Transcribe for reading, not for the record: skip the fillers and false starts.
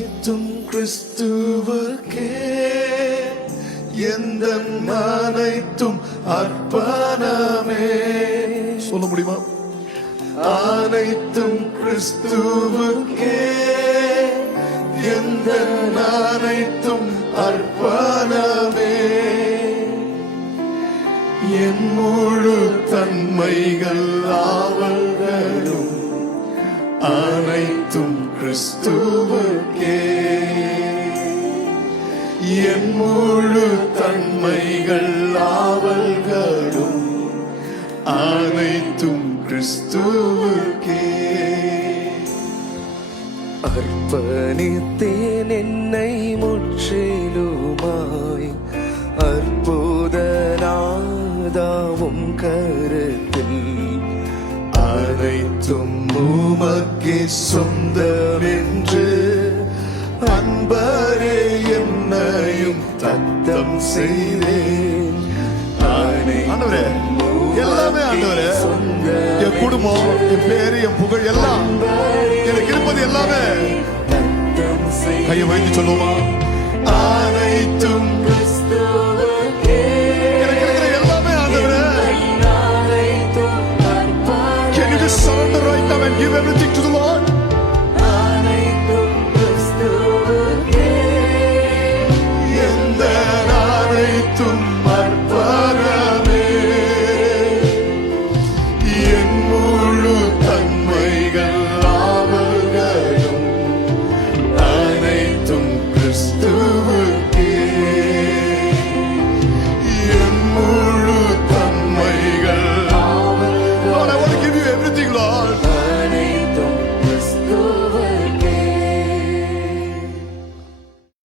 அனைத்தும் கிறிஸ்துவுக்கே, எந்த அனைத்தும் அர்ப்பணமே. சொல்ல முடியுமா? அனைத்தும் கிறிஸ்துவுக்கே, எந்த அனைத்தும் அர்ப்பணமே. என் முழு தன்மைகள் ஆவல்களும் அனைத்தும் கிறிஸ்துவுக்கே. என் முழு தன்மைகள் ஆவல்களும் அனைத்தும் கிறிஸ்துவுக்கே. அர்ப்பணித்தேன் என்னை முற்றிலுமாய், அற்புதநாதாவும் கருத்தில். அனைத்தும் உமக்கே சொந்தமென்று அன்பரே என்னையும் தத்தம் செய்தேன். ஆண்டவரே, எல்லாமே ஆண்டவரே, என் குடும்பம், என் பேரு, என் புகழ் எல்லாம் எனக்கு இருப்பது எல்லாமே. கையை வைத்து சொல்லுவோமா? அனைத்தும் எனக்கு இருக்கிற எல்லாமே ஆண்டவரே. Can you just surrender right now and give everything to the Lord? எந்த அனைத்தும் அர்ப்பணமே. என் முழு தன்மைகள் ஆவல்களும் அனைத்தும் கிறிஸ்துவுக்கே.